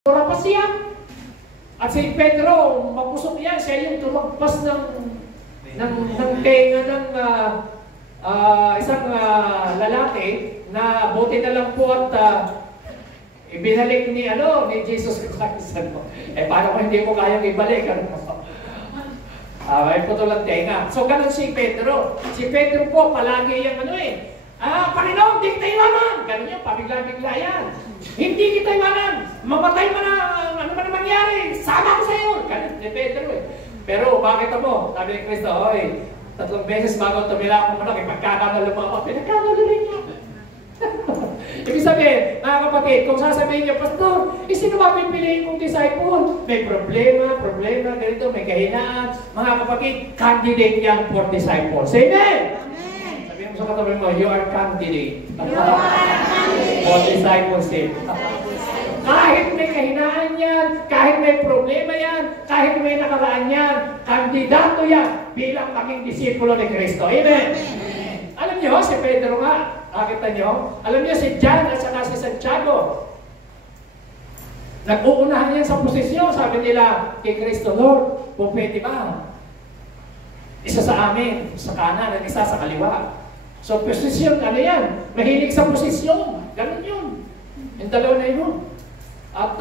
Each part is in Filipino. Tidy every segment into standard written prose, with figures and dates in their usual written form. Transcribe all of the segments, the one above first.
pa siya. At si Pedro, mapusok yan. Siya yung tumagpas ng tenga ng isang lalaki na buti na lang po at ibinalik ni Jesus Christ. Paano kung hindi mo kayang ibalik? May putulang tenga. So, ganun si Pedro. Si Pedro po, palagi yung Panginoon, hindi kita iwanan. Ganun yun, pabigla-bigla yan. Hindi kita iwanan. Mamatay mo na, ano man mangyari. Sama ko sa iyo. Ganun ni Pedro Pero bakit mo? Sabi ni Cristo, 3 beses bago tumila ako manok, pagkakagalo mo ako, pinagkagalo rin niya. Ibig sabihin, mga kapatid, kung sasabihin niyo, Pastor, sino ba pipiliin kong disciple? May problema, ganito, may kahinaan. Mga kapatid, candidate yan for disciples. Amen! Sabihin mo sa katabi mo, you are candidate. For discipleship. Kahit may kahinaan yan, kahit may problema yan, kahit may nakaraan yan, kandidato yan bilang maging disipulo ni Kristo. Amen! Alam niyo, si Pedro nga, nakita niyo? Alam niyo, si John at saka si Santiago, nag-uunahan yan sa posisyon. Sabi nila kay Kristo, Lord, kung pwede ba? Isa sa amin, sa kanan, at isa sa kaliwa. So, posisyon, ano yan? Mahilig sa posisyon. Ganun yun. Yung dalawa na yun. At,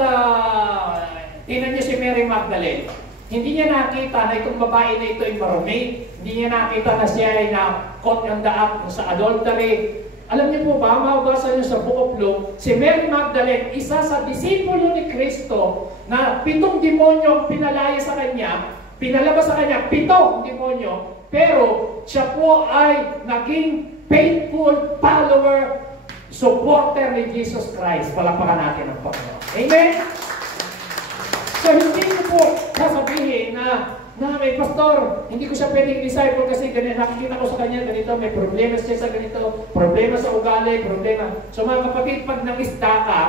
tingnan niyo si Mary Magdalene. Hindi niya nakita na itong babae na ito ay marumi. Hindi niya nakita na siya ay na-caught on the act sa adultery. Alam niyo po ba, maugasan niyo sa Book of Luke, si Mary Magdalene, isa sa disipulo ni Kristo na 7 demonyo pinalaya sa kanya, pinalabas sa kanya, 7 demonyo, pero siya po ay naging faithful follower, supporter ni Jesus Christ. Palakpakan natin ang Panginoon. Amen? So, hindi ko po sasabihin na may pastor, hindi ko siya pwedeng disciple kasi ganito, nakikita ko sa kanya ganito, may problema siya sa ganito, problema sa ugali, problema. So mga kapatid, pag nang-isda ka,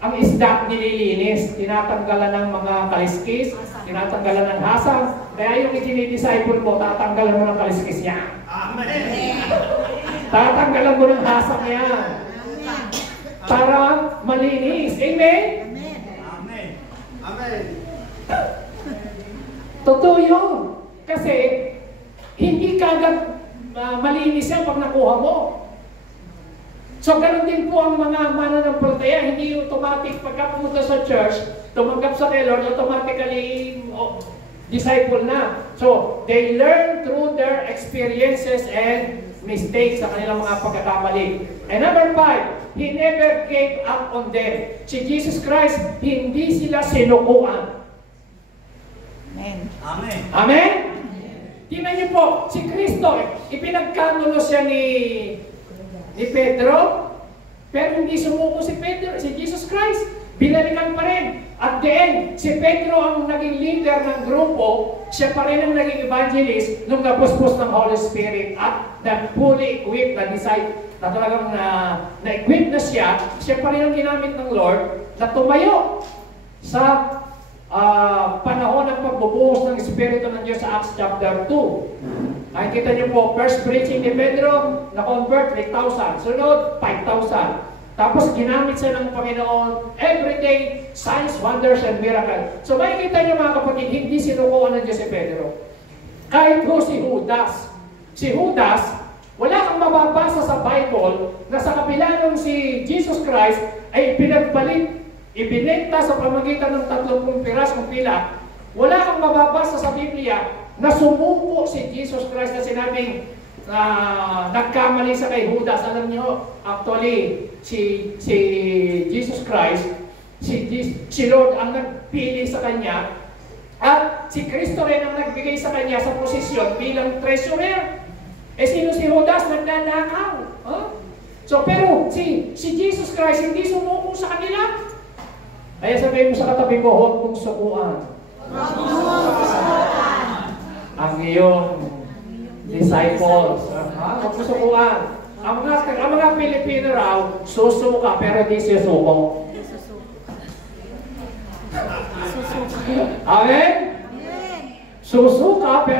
ang isda nililinis, tinatanggalan ng mga kaliskis, tinatanggalan ng hasang, kaya yung itinidisciple mo, tatanggalan mo ng kaliskis niya. Amen! Tatanggalan mo ng hasang niya. Para malinis. Amen? Amen. Amen. Totoo yun. Kasi, hindi kagad malinis yan pag nakuha mo. So, ganun din po ang mga mananampalataya. Hindi automatic pagka pumunta sa church, tumanggap sa kay Lord, automatically disciple na. So, they learn through their experiences and mistakes sa kanilang mga pagkakamali. And number 5, He never gave up on them. Si Jesus Christ, hindi sila sinukuan. Amen. Amen. Amen? Tingnan niyo po, si Kristo, ipinagkanulo siya ni Pedro, pero hindi sumuko si Jesus Christ. Binalikan pa rin. At the end, si Pedro ang naging leader ng grupo, siya pa rin ang naging evangelist nung napuspos ng Holy Spirit at fully equipped na disciple, na talagang na-equip na siya pa rin ang ginamit ng Lord na tumayo sa panahon ng pagbubuhos ng Espiritu ng Diyos sa Acts chapter 2. Ay, kita niyo po, first preaching ni Pedro, na-convert 3,000. Sunod, 5,000. Tapos ginamit siya ng Panginoon everyday, signs, wonders, and miracles. So makikita niyo mga kapatid, hindi sinukuha ng Diyos si Pedro. Kahit po si Judas. Si Judas, wala kang mababasa sa Bible na sa kapila ng si Jesus Christ ay pinagpalit, ibinenta sa pamagitan ng 30 pirasong pila. Wala kang mababasa sa Biblia na sumuko si Jesus Christ na sinabing nagkamali sa kay Judas. Alam niyo, actually, si Jesus Christ, si Lord ang nagpili sa kanya, at si Kristo rin ang nagbigay sa kanya sa posisyon bilang treasurer. Sino si Judas? Nagnanakaw. So, pero si Jesus Christ hindi sumuko sa kanila. Kaya sabihin mo sa katabi mo, huwag mong sukuan ang iyong disciples. Huwag mong sukuan. Ang mga Pilipino raw, susuka pero di susuko. Amen? Susuka pero